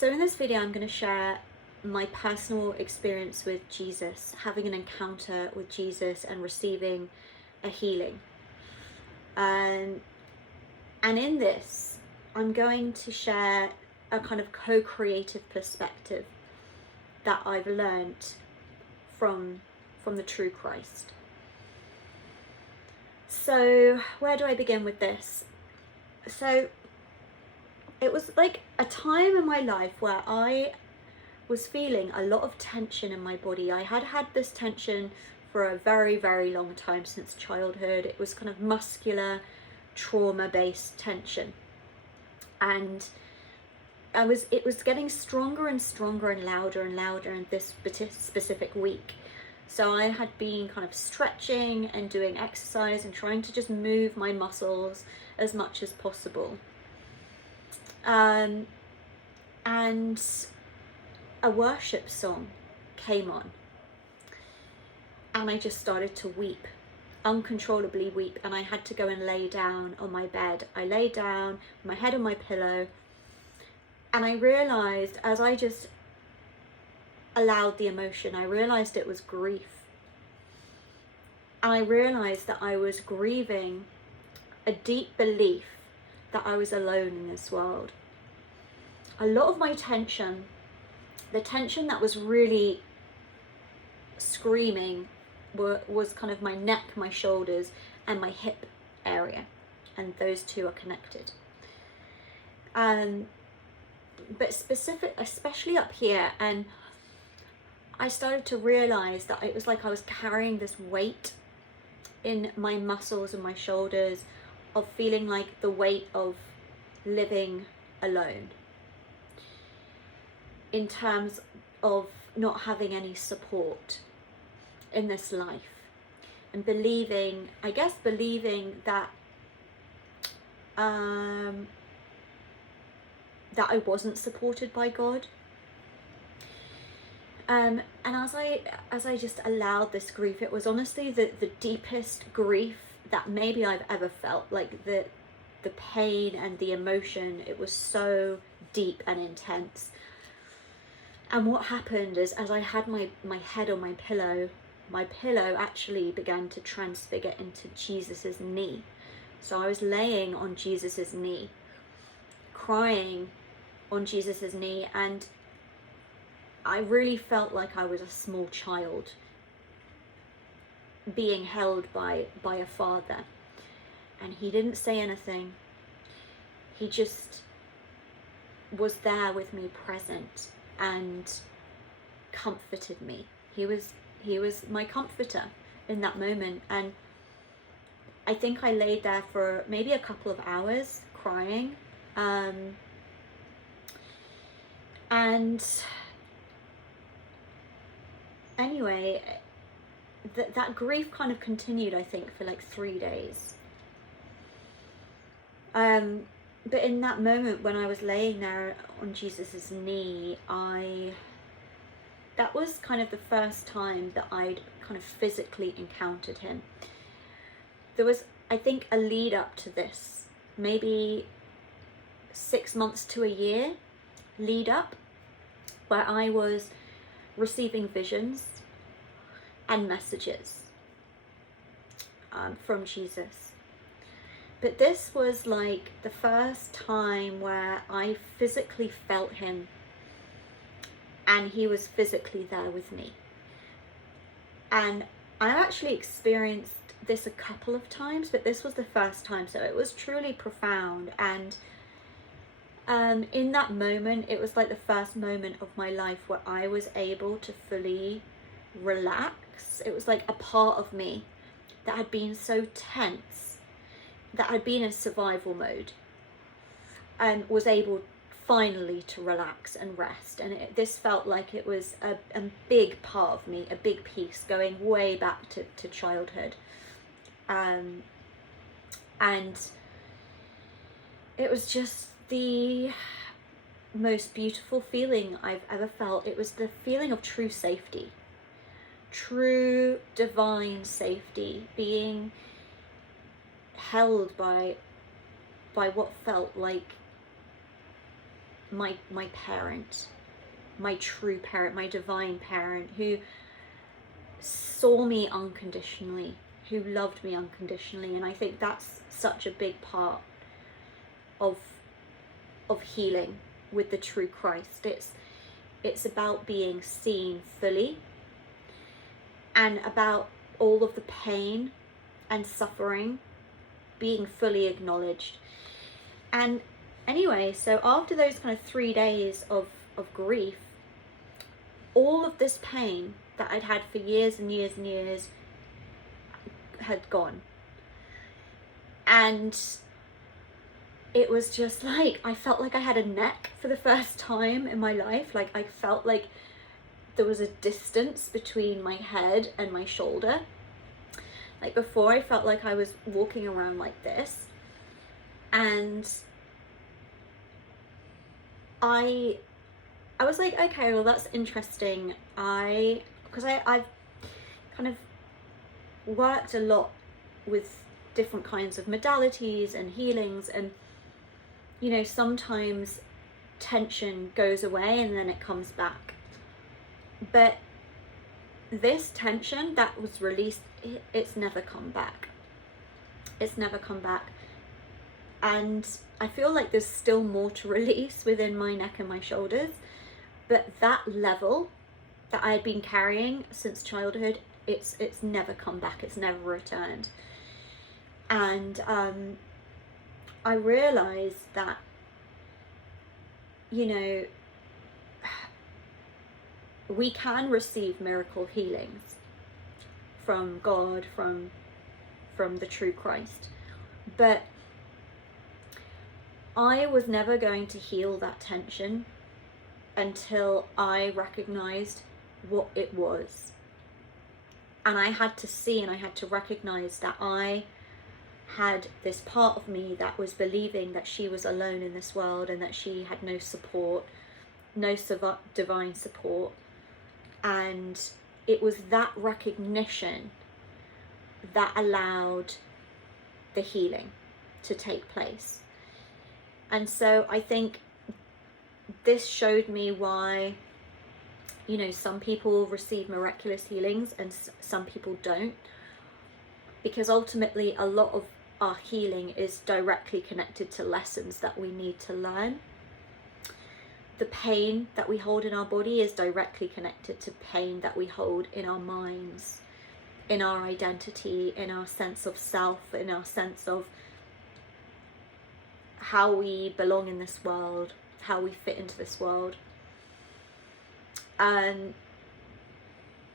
So in this video, I'm going to share my personal experience with Jesus, having an encounter with Jesus and receiving a healing. And in this, I'm going to share a kind of co-creative perspective that I've learned from the true Christ. So where do I begin with this? So it was like a time in my life where I was feeling a lot of tension in my body. I had had this tension for a very, very long time, since childhood. It was kind of muscular, trauma-based tension. And it was getting stronger and stronger and louder in this specific week. So I had been kind of stretching and doing exercise and trying to just move my muscles as much as possible. And a worship song came on, and I just started to weep, uncontrollably weep, and I had to go and lay down on my bed. I lay down, my head on my pillow, and I realized, as I just allowed the emotion, I realized it was grief. And I realized that I was grieving a deep belief that I was alone in this world. A lot of my tension, the tension that was really screaming, was kind of my neck, my shoulders, and my hip area, and those two are connected. But especially up here, and I started to realize that it was like I was carrying this weight in my muscles and my shoulders, of feeling like the weight of living alone, in terms of not having any support in this life, and believing that that I wasn't supported by God. And as I just allowed this grief, it was honestly the deepest grief that maybe I've ever felt. Like the pain and the emotion, it was so deep and intense. And what happened is, as I had my head on my pillow actually began to transfigure into Jesus's knee. So I was laying on Jesus's knee, crying on Jesus's knee, and I really felt like I was a small child being held by a father. And he didn't say anything. He just was there with me, present, and comforted me. He was my comforter in that moment. And I think I laid there for maybe a couple of hours crying. And anyway, that grief kind of continued, I think, for like 3 days. But in that moment when I was laying there on Jesus's knee, that was kind of the first time that I'd kind of physically encountered him. There was, I think, a lead up to this, maybe 6 months to a year lead up, where I was receiving visions and messages from Jesus. But this was like the first time where I physically felt him, and he was physically there with me. And I actually experienced this a couple of times, but this was the first time, so it was truly profound. And in that moment, it was like the first moment of my life where I was able to fully relax. It was like a part of me that had been so tense, that had been in survival mode, and was able finally to relax and rest. And this felt like it was a big part of me, a big piece going way back to childhood. And it was just the most beautiful feeling I've ever felt. It was the feeling of true safety, true divine safety, being held by what felt like my parent, my true parent, my divine parent, who saw me unconditionally, who loved me unconditionally. And I think that's such a big part of healing with the true Christ. It's about being seen fully, and about all of the pain and suffering being fully acknowledged. And anyway, so after those kind of 3 days of grief, all of this pain that I'd had for years and years and years had gone. And it was just like, I felt like I had a neck for the first time in my life. Like, I felt like there was a distance between my head and my shoulder. Like, before, I felt like I was walking around like this. And I was like, okay, well, that's interesting. Because I've kind of worked a lot with different kinds of modalities and healings, and you know, sometimes tension goes away and then it comes back. But this tension that was released, it's never come back. It's never come back. And I feel like there's still more to release within my neck and my shoulders. But that level that I had been carrying since childhood, it's never come back. It's never returned. And I realized that, you know, we can receive miracle healings from God, from the true Christ. But I was never going to heal that tension until I recognized what it was. And I had to see, and I had to recognize that I had this part of me that was believing that she was alone in this world and that she had no support, no divine support. And it was that recognition that allowed the healing to take place. And so I think this showed me why, you know, some people receive miraculous healings and some people don't. Because ultimately a lot of our healing is directly connected to lessons that we need to learn. The pain that we hold in our body is directly connected to pain that we hold in our minds, in our identity, in our sense of self, in our sense of how we belong in this world, how we fit into this world, and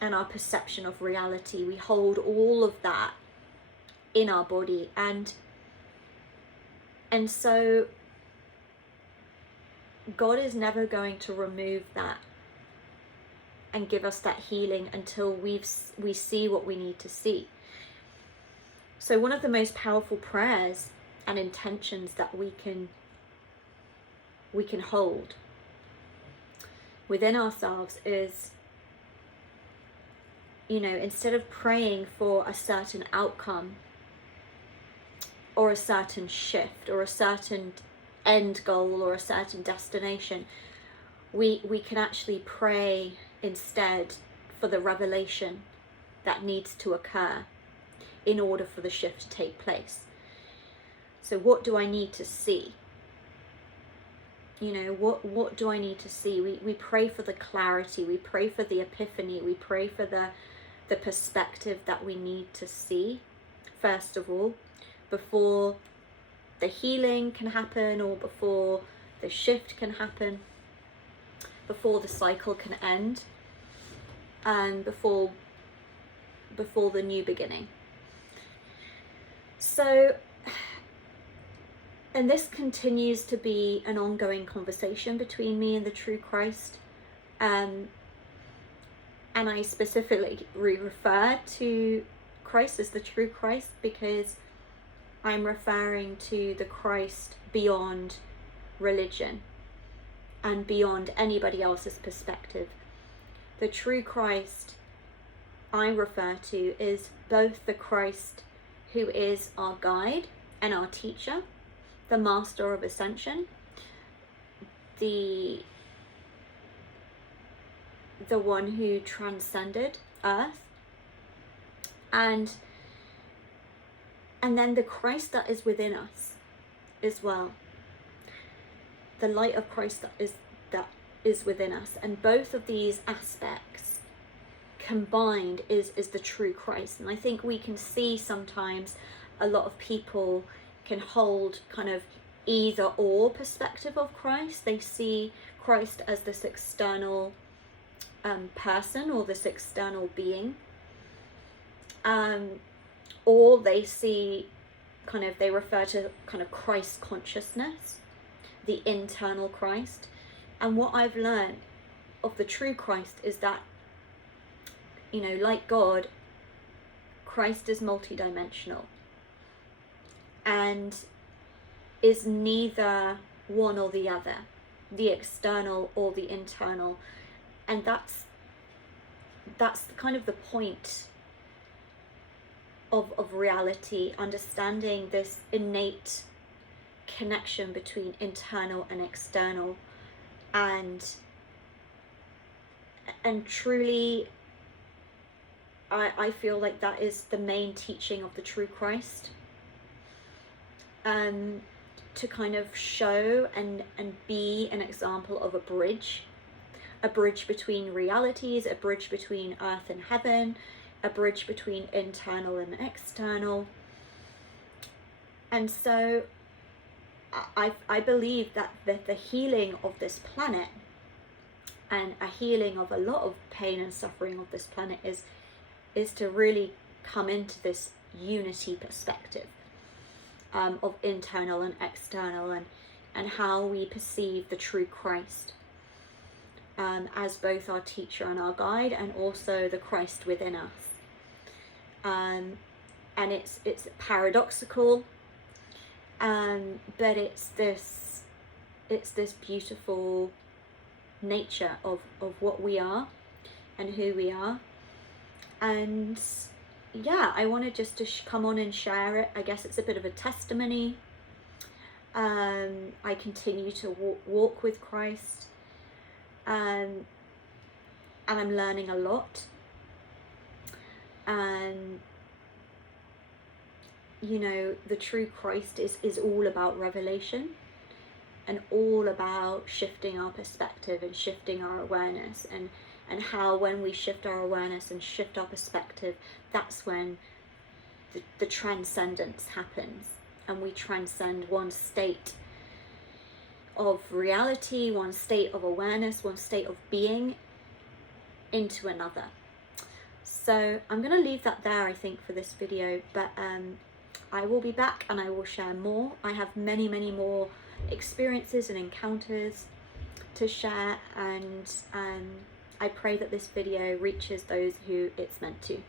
our perception of reality. We hold all of that in our body, and so God is never going to remove that and give us that healing until we see what we need to see. So one of the most powerful prayers and intentions that we can hold within ourselves is, you know, instead of praying for a certain outcome or a certain shift or a certain end goal or a certain destination, we can actually pray instead for the revelation that needs to occur in order for the shift to take place. So what do I need to see? You know, what do I need to see? We pray for the clarity, we pray for the epiphany, we pray for the perspective that we need to see, first of all, before the healing can happen, or before the shift can happen, before the cycle can end, and before the new beginning. So, and this continues to be an ongoing conversation between me and the true Christ. And I specifically refer to Christ as the true Christ because I'm referring to the Christ beyond religion and beyond anybody else's perspective. The true Christ I refer to is both the Christ who is our guide and our teacher, the master of ascension, the one who transcended earth, and then the Christ that is within us as well, the light of Christ that is within us. And both of these aspects combined is the true Christ. And I think we can see sometimes a lot of people can hold kind of either or perspective of Christ. They see Christ as this external person or this external being, or they see kind of, they refer to kind of Christ consciousness, the internal Christ. And what I've learned of the true Christ is that, you know, like God, Christ is multidimensional and is neither one or the other, the external or the internal. And that's kind of the point of reality, understanding this innate connection between internal and external, and truly I feel like that is the main teaching of the true Christ, to kind of show and be an example of a bridge between realities, a bridge between earth and heaven, a bridge between internal and external. And so I believe that the healing of this planet, and a healing of a lot of pain and suffering of this planet, is to really come into this unity perspective of internal and external, and how we perceive the true Christ as both our teacher and our guide, and also the Christ within us. And it's paradoxical, but it's this beautiful nature of what we are and who we are. And yeah, I wanted just to come on and share it. I guess it's a bit of a testimony. I continue to walk with Christ, and I'm learning a lot. And you know, the true Christ is all about revelation, and all about shifting our perspective and shifting our awareness, and how when we shift our awareness and shift our perspective, that's when the transcendence happens, and we transcend one state of reality, one state of awareness, one state of being into another. So I'm going to leave that there, I think, for this video, but I will be back and I will share more. I have many more experiences and encounters to share, and I pray that this video reaches those who it's meant to.